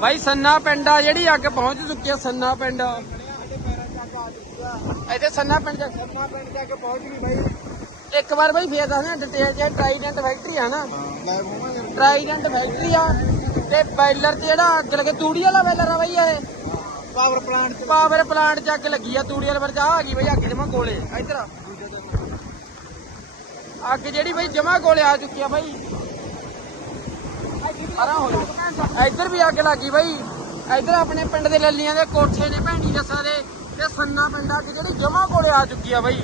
ਬਾਈ ਸੰਨਾ ਪਿੰਡ ਆ ਜਿਹੜੀ ਅੱਗ ਪਹੁੰਚ ਚੁੱਕੀ ਆ ਸੰਨਾ ਪਿੰਡ। ਇੱਥੇ ਸੰਨਾ ਪਿੰਡ ਚ ਸੰਨਾ ਪਿੰਡ ਜਾ ਕੇ ਪਹੁੰਚ ਗਈ ਬਾਈ। ਇੱਕ ਵਾਰ ਬਾਈ ਫੇਰ ਦੱਸਣਾ ਡਿਟੇਲ ਚ ਟ੍ਰਾਈਡੈਂਟ ਫੈਕਟਰੀ ਆ ਨਾ। ਟ੍ਰਾਈਡੈਂਟ ਫੈਕਟਰੀ ਆ ਤੇ ਬਾਇਲਰ ਚ ਜਿਹੜਾ ਅੱਗ ਲੱਗੇ ਤੂੜੀ ਵਾਲਾ ਬਾਇਲਰ ਆ ਬਾਈ ਇਹ। ਪਾਵਰ ਪਲਾਂਟ ਪਾਵਰ ਪਲਾਂਟ ਚ ਅੱਗ ਲੱਗੀ ਆ ਤੂੜੀ ਵਾਲੇ ਪਰ ਆ ਆ ਗਈ ਬਾਈ ਅੱਗ ਜਮਾ ਕੋਲੇ ਇੱਧਰ ਆ। ਅੱਗ ਜਿਹੜੀ ਬਾਈ ਜਮਾ ਕੋਲੇ ਆ ਚੁੱਕੀ ਆ ਬਾਈ। ਅਰਾ ਹੋ ਜਾ। ਇੱਧਰ ਵੀ ਅੱਗ ਲੱਗੀ ਬਾਈ। ਇੱਧਰ ਆਪਣੇ ਪਿੰਡ ਦੇ ਲੱਲੀਆਂ ਦੇ ਕੋਠੇ ਨੇ ਭੈਣੀ ਜੱਸਾ ਦੇ ਤੇ ਸੰਨਾ ਪਿੰਡ ਅੱਗ ਜਿਹੜੀ ਜਮਾ ਕੋਲੇ ਆ ਚੁੱਕੀ ਆ ਬਾਈ।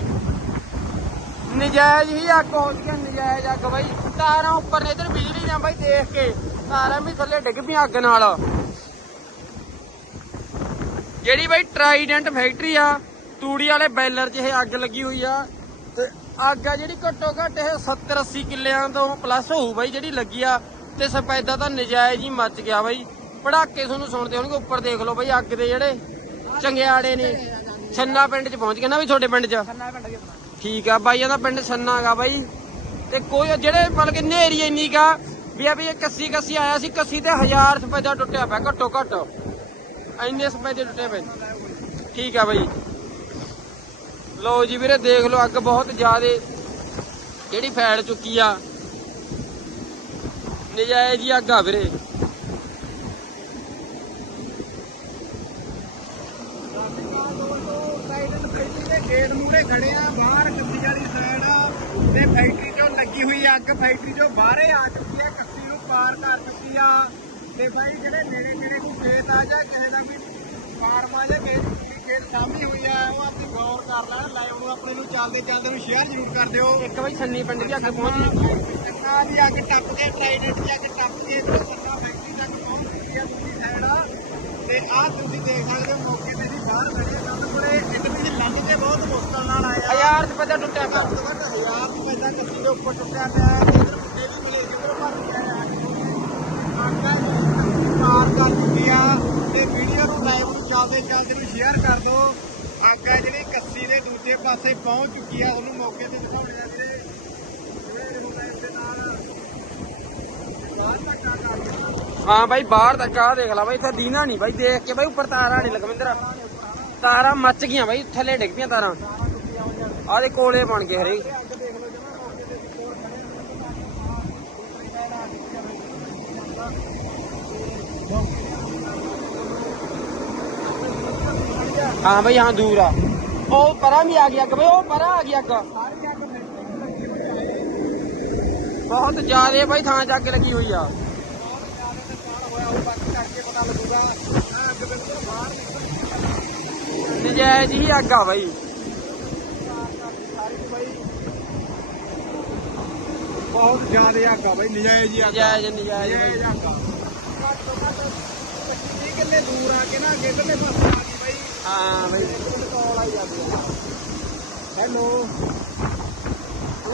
ਨਜਾਇਜ਼ ਹੀ ਅੱਗ ਹੋ ਚੁੱਕੀ ਨਜਾਇਜ਼ ਅੱਗ ਬਾਈ। ਤਾਰਾਂ ਉੱਪਰ ਨੇ, ਇੱਧਰ ਬਿਜਲੀ ਨਾ ਬਾਈ ਦੇਖ ਕੇ ਤਾਰਾਂ ਵੀ ਥੱਲੇ ਡਿੱਗ ਪਈਆਂ ਅੱਗ ਨਾਲ। ਜਿਹੜੀ ਬਾਈ ਟਰਾਈਡੈਂਟ ਫੈਕਟਰੀ ਆ, ਤੂੜੀ ਵਾਲੇ ਬੈਲਰ 'ਚ ਇਹ ਅੱਗ ਲੱਗੀ ਹੋਈ ਆ। ਤੇ ਅੱਗ ਆ ਜਿਹੜੀ ਘੱਟੋ ਘੱਟ ਇਹ 70 80 ਕਿੱਲਿਆਂ ਤੋਂ ਪਲੱਸ ਹੋਊ ਬਾਈ ਜਿਹੜੀ ਲੱਗੀ ਆ। ਤੇ ਸਫੈਦਾ ਤਾਂ ਨਜਾਇਜ਼ ਹੀ ਮੱਚ ਗਿਆ ਬਾਈ। ਪੜਾਕੇ ਤੁਹਾਨੂੰ ਸੁਣਦੇ ਹੋਣਗੇ ਉੱਪਰ ਦੇਖ ਲਓ ਬਾਈ ਅੱਗ ਦੇ ਜਿਹੜੇ ਚੰਗਿਆੜੇ ਨੇ। ਛੰਨਾ ਪਿੰਡ 'ਚ ਪਹੁੰਚ ਗਏ ਨਾ ਵੀ ਤੁਹਾਡੇ ਪਿੰਡ 'ਚ? ਠੀਕ ਆ ਬਾਈਆਂ ਦਾ ਪਿੰਡ ਛੰਨਾ ਗਾ ਬਾਈ। ਤੇ ਕੋਈ ਜਿਹੜੇ ਮਤਲਬ ਕਿ ਨੇਰੀ ਇੰਨੀ ਗਾ ਵੀ ਆ ਵੀ ਇਹ ਕੱਸੀ ਕੱਸੀ ਆਇਆ ਸੀ ਕੱਸੀ ਤੇ 1000 ਰੁਪਏ ਦਾ ਟੁੱਟਿਆ ਪਿਆ ਘੱਟੋ ਘੱਟ ਇੰਨੇ ਰੁਪਏ ਦੇ ਟੁੱਟੇ ਪਏ। ਠੀਕ ਆ ਬਾਈ। ਲਓ ਜੀ ਵੀਰੇ ਦੇਖ ਲਓ ਅੱਗ ਬਹੁਤ ਜ਼ਿਆਦੇ। ਜਿਹੜੀ ਫੈਲ ਚੁੱਕੀ ਆ। ਨਜਾਇਜ਼ ਹੀ ਅੱਗ ਵੀਰੇ? ਗੇਟ ਮੂਹਰੇ ਖੜੇ ਆ ਬਾਹਰ ਕੱਸੀ ਵਾਲੀ ਸਾਈਡ ਤੇ ਫੈਕਟਰੀ ਚੋਂ ਲੱਗੀ ਹੋਈ ਅੱਗ ਫੈਕਟਰੀ ਚੋਂ ਬਾਹਰੇ ਆ ਚੁੱਕੀ ਹੈ ਕੱਸੀ ਨੂੰ ਪਾਰ ਕਰ ਚੁੱਕੀ ਆ ਤੇ ਬਾਈ ਜਿਹੜੇ ਨੇੜੇ ਨੇੜੇ ਕੋਈ ਖੇਤ ਆ ਜਾ ਕਿਸੇ ਦਾ ਵੀ ਫਾਰਮਾ ਜਾਂ ਖੇਤ ਖੇਤ ਸਾਂਭੀ ਹੋਈ ਆ ਉਹ ਆਪਣੀ ਗੌਰ ਕਰ ਲੈਣ ਲਾਈਵ ਨੂੰ ਆਪਣੇ ਨੂੰ ਚੱਲਦੇ ਚੱਲਦੇ ਨੂੰ ਸ਼ੇਅਰ ਜ਼ਰੂਰ ਕਰ ਦਿਓ ਇੱਕ ਬਾਈ ਛੰਨੀ ਪਿੰਡ ਦੀ ਅੱਗ ਪਹੁੰਚ ਗਈ। ਦੀ ਅੱਗ ਟੱਪ ਕੇ ਟ੍ਰਾਈਡੈਂਟ ਦੀ ਅੱਗ ਟੱਪ ਕੇ ਤੇ ਸੰਨਾ ਫੈਕਟਰੀ ਤੱਕ ਪਹੁੰਚ ਚੁੱਕੀ ਆ ਸਾਈਡ ਆ। ਤੇ ਆਹ ਤੁਸੀਂ ਦੇਖ ਸਕਦੇ ਹੋ ਮੌਕੇ ਤੇ ਬਾਹਰ ਬੈਠੇ ਕੰਨ ਕੋਲੇ ਇੱਕ ਵੀ ਲੰਘ ਕੇ ਬਹੁਤ ਮੁਸ਼ਕਲ ਨਾਲ ਆਇਆ 1000 ਰੁਪਏ ਦਾ ਟੁੱਟਿਆ ਪਿਆ। ਘੱਟ ਤੋਂ ਘੱਟ ਹਜ਼ਾਰ ਰੁਪਏ ਦਾ ਕੱਸੀ ਦੇ ਉੱਪਰ ਟੁੱਟਿਆ ਪਿਆ ਇੱਧਰ ਮੁੰਡੇ ਵੀ ਮਿਲੇ ਜਿੱਧਰ ਭਰ ਗਿਆ ਪਾਰ ਕਰ ਚੁੱਕੀ ਆ। ਤੇ ਵੀਡੀਓ ਨੂੰ ਲਾਈਵ ਨੂੰ ਚੱਲਦੇ ਚੱਲਦੇ ਨੂੰ ਸ਼ੇਅਰ ਕਰ ਦਿਓ। ਅੱਗ ਜਿਹੜੀ ਕੱਸੀ ਦੇ ਦੂਜੇ ਪਾਸੇ ਪਹੁੰਚ ਚੁੱਕੀ ਆ ਉਹਨੂੰ ਮੌਕੇ ਤੇ ਦਿਖਾਉਣੇ ਆ ਵੀਰੇ ਜਿਹੜੇ ਮੋਬਾਈਲ ਦੇ ਨਾਲ ਬਾਹਰ ਤੱਕ ਆ ਕਰ ਹਾਂ ਬਾਈ, ਬਾਹਰ ਤੱਕ ਆ ਦੇਖ ਲੈ ਬਾਈ, ਇੱਥੇ ਦੀਨਾ ਨਹੀਂ ਬਾਈ, ਦੇਖ ਕੇ ਬਾਈ ਉੱਪਰ ਤਾਰਾਂ ਨਹੀਂ ਲਖਵਿੰਦਰ। ਤਾਰਾਂ ਮੱਚ ਗਈਆਂ ਬਾਈ, ਥੱਲੇ ਡਿੱਗ ਪਈਆਂ ਤਾਰਾਂ। ਆਹ ਦੇ ਕੋਲੇ ਬਣ ਗਏ ਹਰੇ ਹਾਂ ਬਾਈ, ਹਾਂ ਦੂਰ ਆ। ਉਹ ਪਰਾਂ ਵੀ ਆ ਗਈ ਅੱਗ ਬਈ, ਉਹ ਪਰਾਂ ਆ ਗਈ ਅੱਗ ਬਹੁਤ ਜ਼ਿਆਦੇ ਬਾਈ ਥਾਂ ਚ ਅੱਗ ਲੱਗੀ ਹੋਈ ਆ। ਨਜਾਇਜ਼ ਹੀ ਅੱਗ ਆ ਬਾਈ। ਬਹੁਤ ਜ਼ਿਆਦਾ ਆਗਾ ਬਈ ਨਜਾਇਜ਼ ਹੀ ਆਗਾ ਨਜਾਇਜ਼ ਨਜਾਇਜ਼। ਬਾਈ ਨਜਾਇਜ਼ ਆਗਾ ਘੱਟ ਤੋਂ ਘੱਟ 25 ਕਿੱਲੇ ਦੂਰ ਆ ਕੇ ਨਾ ਅੱਗੇ ਕਿੱਲੇ ਪਾਸੇ ਆ ਗਈ ਬਈ? ਹਾਂ ਬਾਈ। ਕਾਲ ਆਈ ਜਾਂਦੀ ਹੈਲੋ।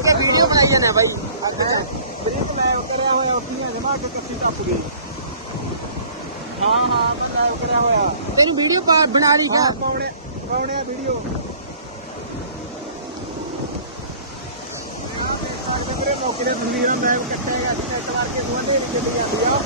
ਉਹਦਾ ਵੀਡੀਓ ਬਣਾਈ ਜਾਂਦੇ ਆ ਬਾਈ। ਬ੍ਰੇਕ ਲਾਈਵ ਕਰਿਆ ਹੋਇਆ ਉਸਨੇ ਜਮਾ ਕੇ ਕੱਸੀ ਟੱਪ ਗਈ। ਹਾਂ ਹਾਂ ਮੈਂ ਲਾਈਵ ਕਰਿਆ ਹੋਇਆ। ਤੈਨੂੰ ਵੀਡੀਓ ਬਣਾ ਲਈ ਹਾਂ ਪਾਉਣੇ ਪਾਉਣੇ ਆ ਵੀਡੀਓ ਮੌਕੇ ਤੇ ਤਸਵੀਰਾਂ ਮੈਂ ਕੱਟਿਆ ਗਿਆ ਸੀ ਇੱਕ ਵਾਰ ਕੇ ਦੁਆਲੇ ਚੱਲੀ ਜਾਂਦੀ ਆ।